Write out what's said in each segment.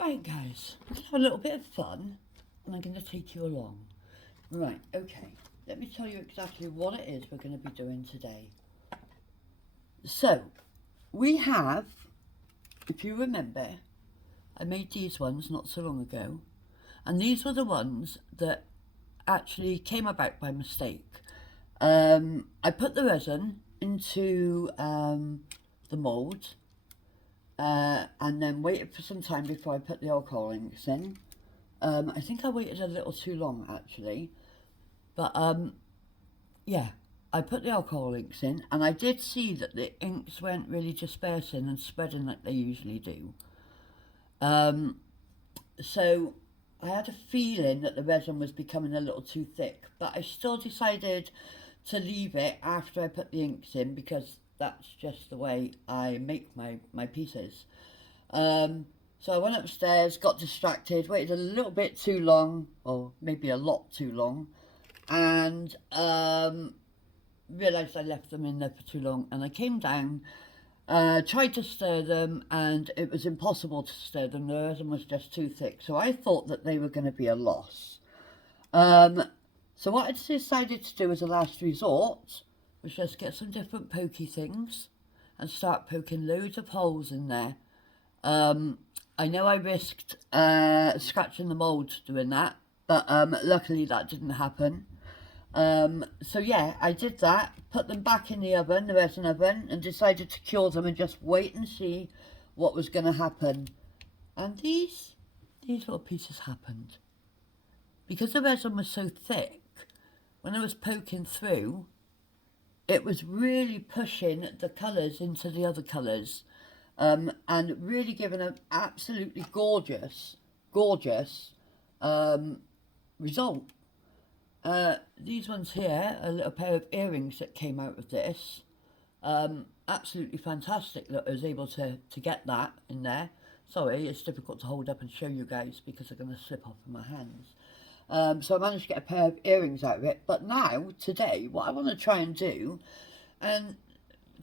Right guys, we're going to have a little bit of fun and I'm going to take you along. Right, okay, let me tell you exactly what it is we're going to be doing today. So, we have, if you remember, I made these ones not so long ago, and these were the ones that actually came about by mistake. I put the resin into the mould and then waited for some time before I put the alcohol inks in. I think I waited a little too long actually, but yeah, I put the alcohol inks in and I did see that the inks weren't really dispersing and spreading like they usually do. So I had a feeling that the resin was becoming a little too thick, but I still decided to leave it after I put the inks in because that's just the way I make my pieces. So I went upstairs, got distracted, waited a little bit too long, or maybe a lot too long, and realised I left them in there for too long, and I came down, tried to stir them, and it was impossible to stir them. The resin was just too thick, so I thought that they were going to be a loss. So what I decided to do as a last resort was just get some different pokey things and start poking loads of holes in there. I know I risked scratching the mould doing that, but luckily that didn't happen. So yeah, I did that, put them back in the oven, the resin oven, and decided to cure them and just wait and see what was going to happen. And these little pieces happened. Because the resin was so thick, when I was poking through, it was really pushing the colours into the other colours, and really giving an absolutely gorgeous result. These ones here, a little pair of earrings that came out of this, absolutely fantastic that I was able to get that in there. Sorry, it's difficult to hold up and show you guys because they're going to slip off in my hands. So I managed to get a pair of earrings out of it. But now, today, what I want to try and do, and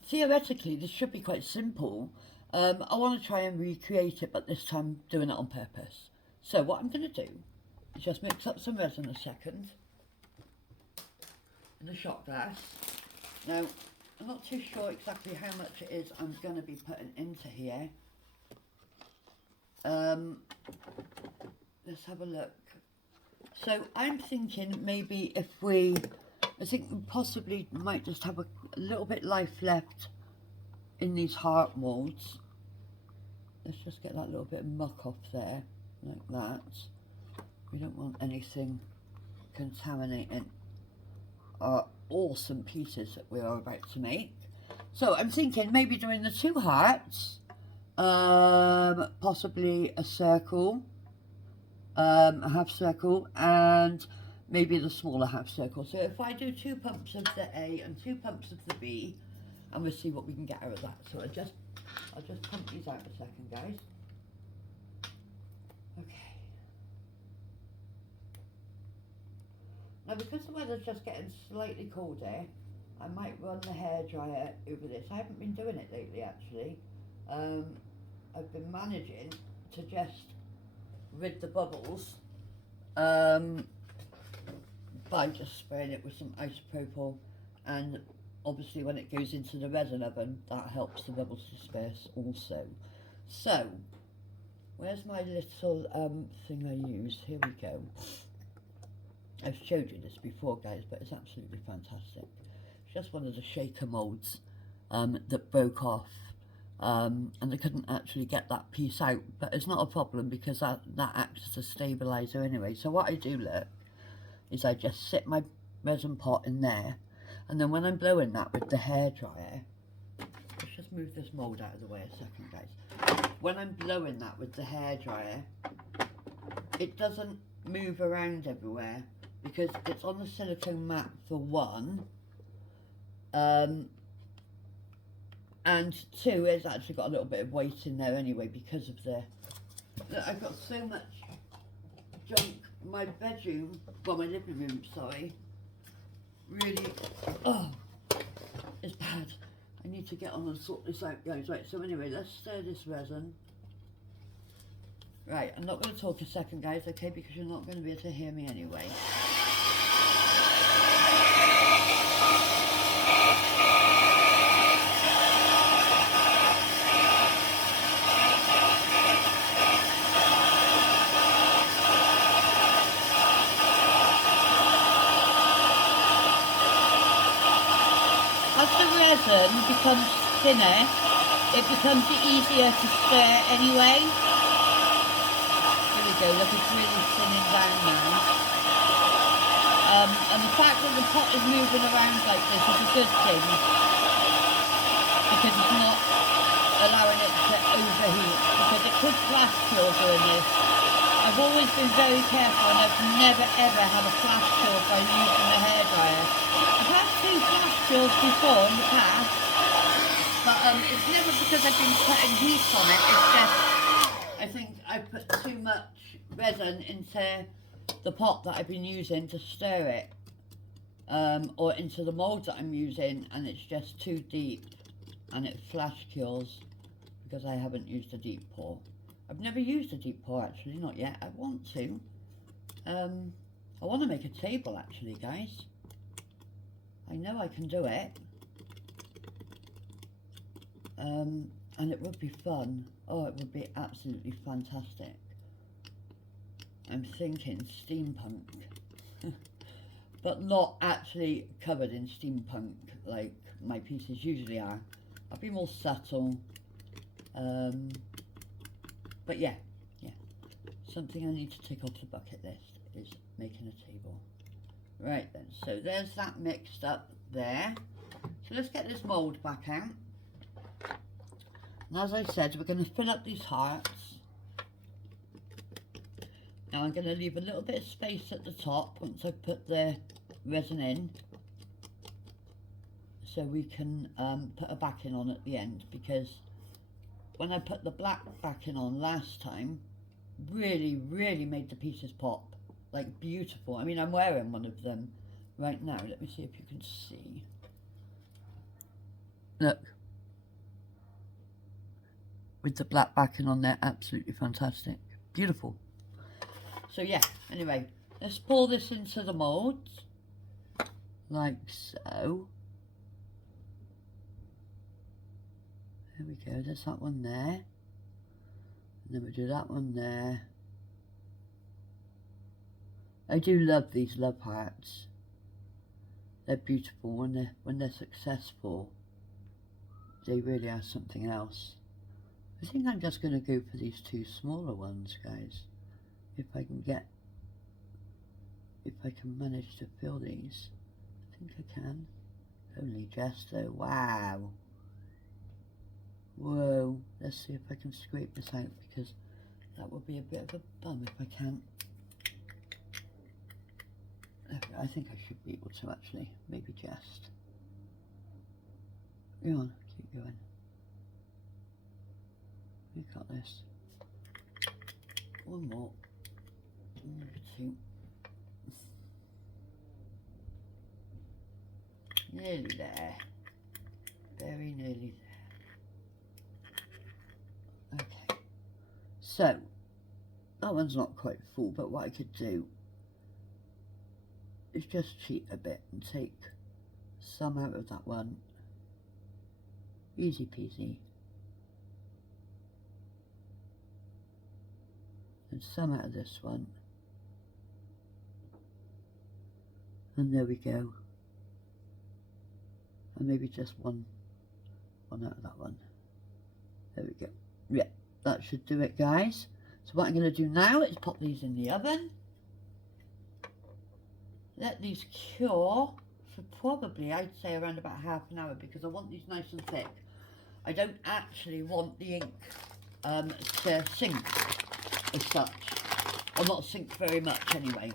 theoretically this should be quite simple, I want to try and recreate it, but this time doing it on purpose. So what I'm going to do is just mix up some resin a second in a shot glass. Now, I'm not too sure exactly how much it is I'm going to be putting into here. Let's have a look. So I'm thinking maybe if I think we possibly might just have a little bit life left in these heart moulds. Let's just get that little bit of muck off there, like that. We don't want anything contaminating our awesome pieces that we are about to make. So I'm thinking maybe doing the two hearts, possibly a circle, a half circle, and maybe the smaller half circle. So if I do 2 pumps of the A and 2 pumps of the B, and we'll see what we can get out of that. So I'll just pump these out a second, guys. Okay. Now because the weather's just getting slightly colder, I might run the hairdryer over this. I haven't been doing it lately actually. I've been managing to just rid the bubbles by just spraying it with some isopropyl, and obviously when it goes into the resin oven that helps the bubbles disperse also. So where's my little thing I use? Here we go. I've showed you this before guys, but it's absolutely fantastic. It's just one of the shaker moulds that broke off, and I couldn't actually get that piece out, but it's not a problem because that acts as a stabilizer anyway. So what I do, look, is I just sit my resin pot in there, and then when I'm blowing that with the hairdryer, let's just move this mould out of the way a second guys. When I'm blowing that with the hairdryer, it doesn't move around everywhere because it's on the silicone mat for one, and two, it's actually got a little bit of weight in there anyway because of the... Look, I've got so much junk. My bedroom, well my living room, sorry, really, it's bad. I need to get on and sort this out guys. Right, so anyway, let's stir this resin. Right, I'm not going to talk a second, guys, okay, because you're not going to be able to hear me anyway. As the resin becomes thinner, it becomes easier to stir anyway. Here we go, look, it's really thinning down now. And the fact that the pot is moving around like this is a good thing, because it's not allowing it to overheat, because it could flash kill doing this. I've always been very careful, and I've never ever had a flash kill by using the hairdryer. I've had 2 flash kills before in the past, but it's never because I've been putting heat on it. It's just, I think I put too much resin into the pot that I've been using to stir it, or into the mould that I'm using, and it's just too deep and it flash kills because I haven't used a deep pour. I've never used a deep pour actually, not yet. I want to. I want to make a table actually, guys. I know I can do it. And it would be fun. Oh, it would be absolutely fantastic. I'm thinking steampunk. But not actually covered in steampunk like my pieces usually are. I'll be more subtle. But yeah. Something I need to tick off the bucket list is making a table. Right then, so there's that mixed up there. So let's get this mould back out. And as I said, we're going to fill up these hearts. Now I'm going to leave a little bit of space at the top once I put the resin in, so we can put a backing on at the end, because when I put the black backing on last time, really made the pieces pop, like beautiful. I mean, I'm wearing one of them right now. Let me see if you can see. Look. With the black backing on there, absolutely fantastic. Beautiful. So yeah, anyway, let's pour this into the moulds, like so. There we go, there's that one there. And then we do that one there. I do love these love hearts. They're beautiful when they're successful. They really are something else. I think I'm just going to go for these 2 smaller ones, guys. If I can manage to fill these. I think I can. Only just though. Wow. Whoa. Let's see if I can scrape this out, because that would be a bit of a bum if I can't. I think I should be able to actually. Maybe just. Go on, keep going. We got this. One more. Number 2. Nearly there. Very nearly there. Okay. So, that one's not quite full, but what I could do is just cheat a bit and take some out of that one. Easy peasy. And some out of this one. And there we go. And maybe just one out of that one. There we go. Yeah, that should do it, guys. So what I'm going to do now is pop these in the oven. Let these cure for probably, I'd say, around about half an hour, because I want these nice and thick. I don't actually want the ink to sink as such, or not sink very much anyway.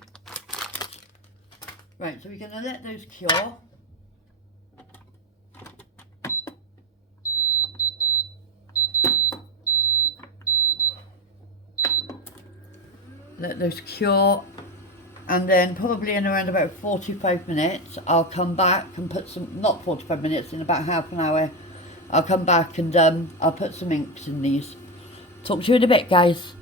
Right, so we're going to let those cure. Let those cure, and then probably in around about 45 minutes I'll come back and put some, not 45 minutes, in about half an hour I'll come back and I'll put some inks in these. Talk to you in a bit, guys.